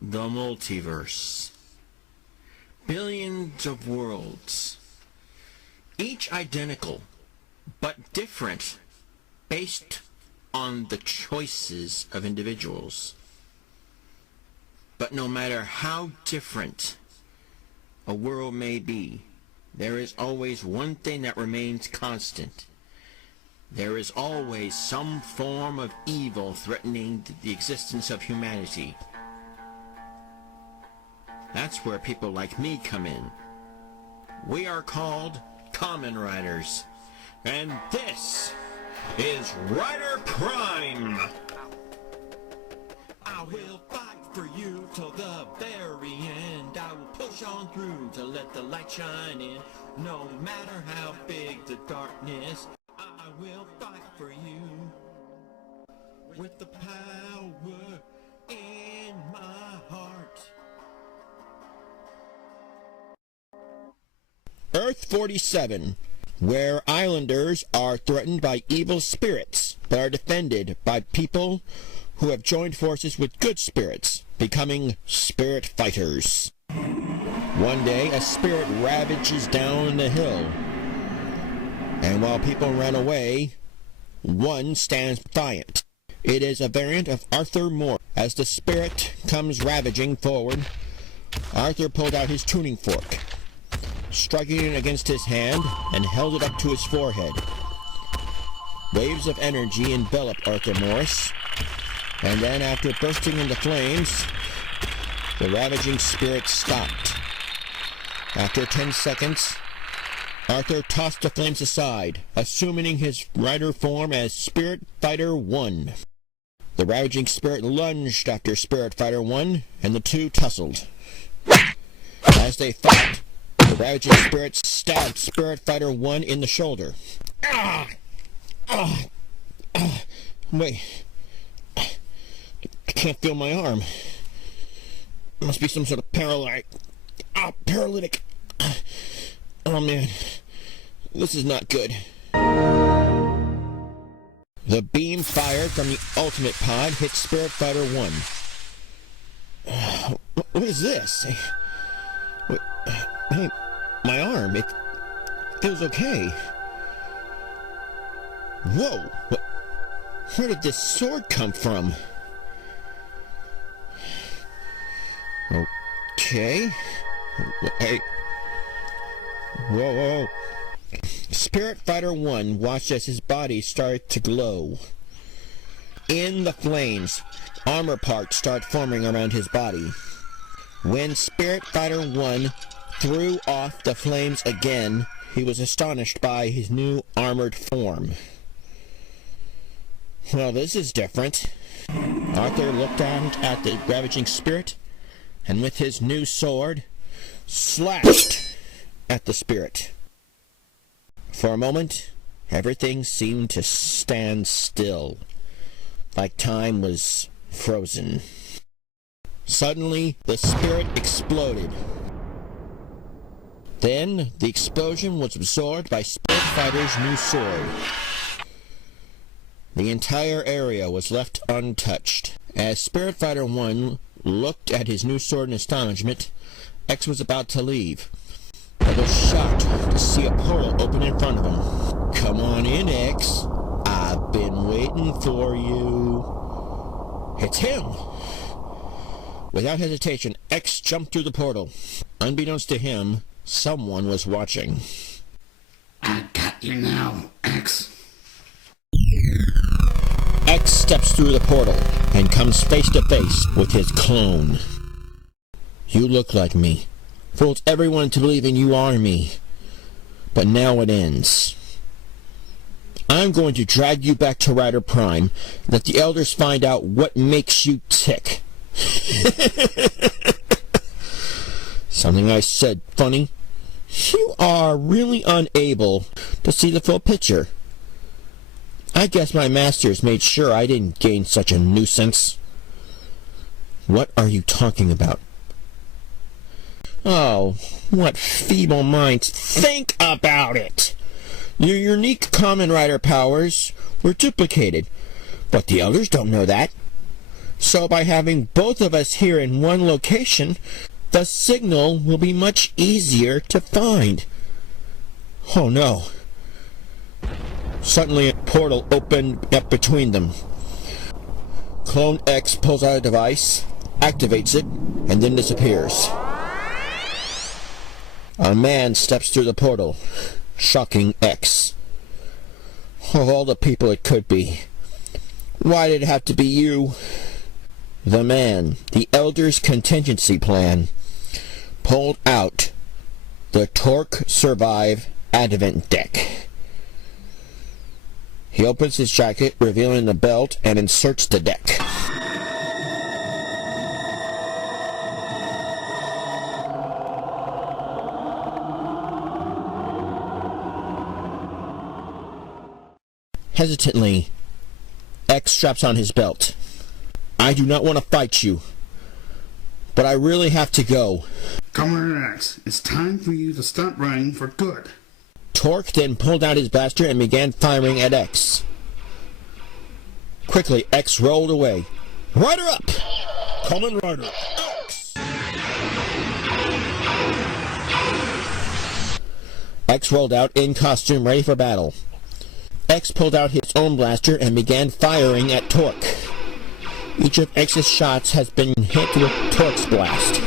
The multiverse. Billions of worlds, each identical, but different, based on the choices of individuals. But no matter how different a world may be, there is always one thing that remains constant. There is always some form of evil threatening the existence of humanity. That's where people like me come in. We are called Kamen Riders. And this is Rider Prime! I will fight for you till the very end. I will push on through to let the light shine in. No matter how big the darkness, I will fight for you. With the power in my heart. Earth 47, where islanders are threatened by evil spirits, but are defended by people who have joined forces with good spirits, becoming spirit fighters. One day, a spirit ravages down the hill, and while people run away, one stands defiant. It is a variant of Arthur Mork. As the spirit comes ravaging forward, Arthur pulled out his tuning fork, striking it against his hand, and held it up to his forehead. Waves of energy enveloped Arthur Morris, and then after bursting into flames, the ravaging spirit stopped. After 10 seconds, Arthur tossed the flames aside, assuming his rider form as Spirit Fighter 1. The ravaging spirit lunged after Spirit Fighter 1, and the two tussled. As they fought, the ravaging spirit stabbed Spirit Fighter 1 in the shoulder. Wait. I can't feel my arm. It must be some sort of paralytic. Oh man. This is not good. The beam fired from the ultimate pod hit Spirit Fighter 1. What is this? Hey, my arm, it feels okay. Whoa! Where did this sword come from? Okay. Hey. Whoa. Spirit Fighter 1 watched as his body started to glow. In the flames, armor parts start forming around his body. When Spirit Fighter 1 threw off the flames again, he was astonished by his new armored form. Well, this is different. Arthur looked out at the ravaging spirit, and with his new sword, slashed at the spirit. For a moment, everything seemed to stand still, like time was frozen. Suddenly, the spirit exploded. Then, the explosion was absorbed by Spirit Fighter's new sword. The entire area was left untouched. As Spirit Fighter 1 looked at his new sword in astonishment, X was about to leave, but was shocked to see a portal open in front of him. Come on in, X. I've been waiting for you. It's him! Without hesitation, X jumped through the portal. Unbeknownst to him, someone was watching. I got you now, X. X steps through the portal and comes face to face with his clone. You look like me. Fools everyone to believing you are me. But now it ends. I'm going to drag you back to Rider Prime and let the elders find out what makes you tick. Something I said funny? You are really unable to see the full picture. I guess my masters made sure I didn't gain such a nuisance. What are you talking about? Oh, what feeble minds. Think about it! Your unique Kamen Rider powers were duplicated, but the elders don't know that. So by having both of us here in one location, the signal will be much easier to find. Oh no. Suddenly a portal opened up between them. Clone X pulls out a device, activates it, and then disappears. A man steps through the portal, shocking X. Of all the people it could be, why did it have to be you? The man, the Elder's contingency plan, pulled out the Torque Survive Advent deck. He opens his jacket, revealing the belt, and inserts the deck. Hesitantly, X straps on his belt. I do not want to fight you, but I really have to go. Commander X, it's time for you to stop running for good. Torque then pulled out his blaster and began firing at X. Quickly, X rolled away. Rider up! Kamen Rider X! X rolled out in costume, ready for battle. X pulled out his own blaster and began firing at Torque. Each of X's shots has been hit with Torque's blast.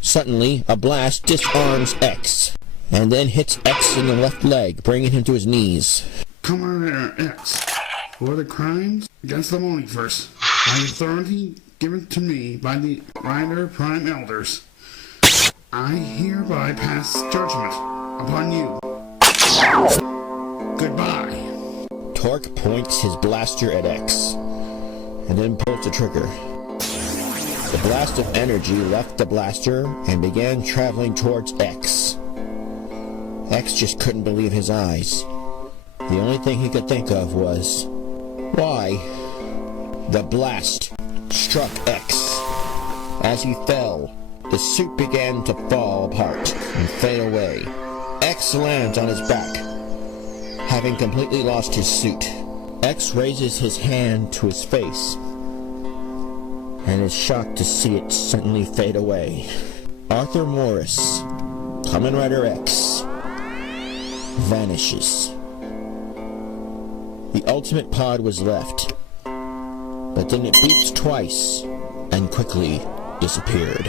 Suddenly, a blast disarms X, and then hits X in the left leg, bringing him to his knees. Commander X, for the crimes against the Multiverse, by the authority given to me by the Rider Prime Elders, I hereby pass judgment upon you. Goodbye. Torque points his blaster at X, and then pulls the trigger. The blast of energy left the blaster and began traveling towards X. X just couldn't believe his eyes. The only thing he could think of was, why? The blast struck X. As he fell, the suit began to fall apart and fade away. X lands on his back, having completely lost his suit. X raises his hand to his face and is shocked to see it suddenly fade away. Arthur Morris, Kamen Rider X, vanishes. The ultimate pod was left, but then it beeps twice and quickly disappeared.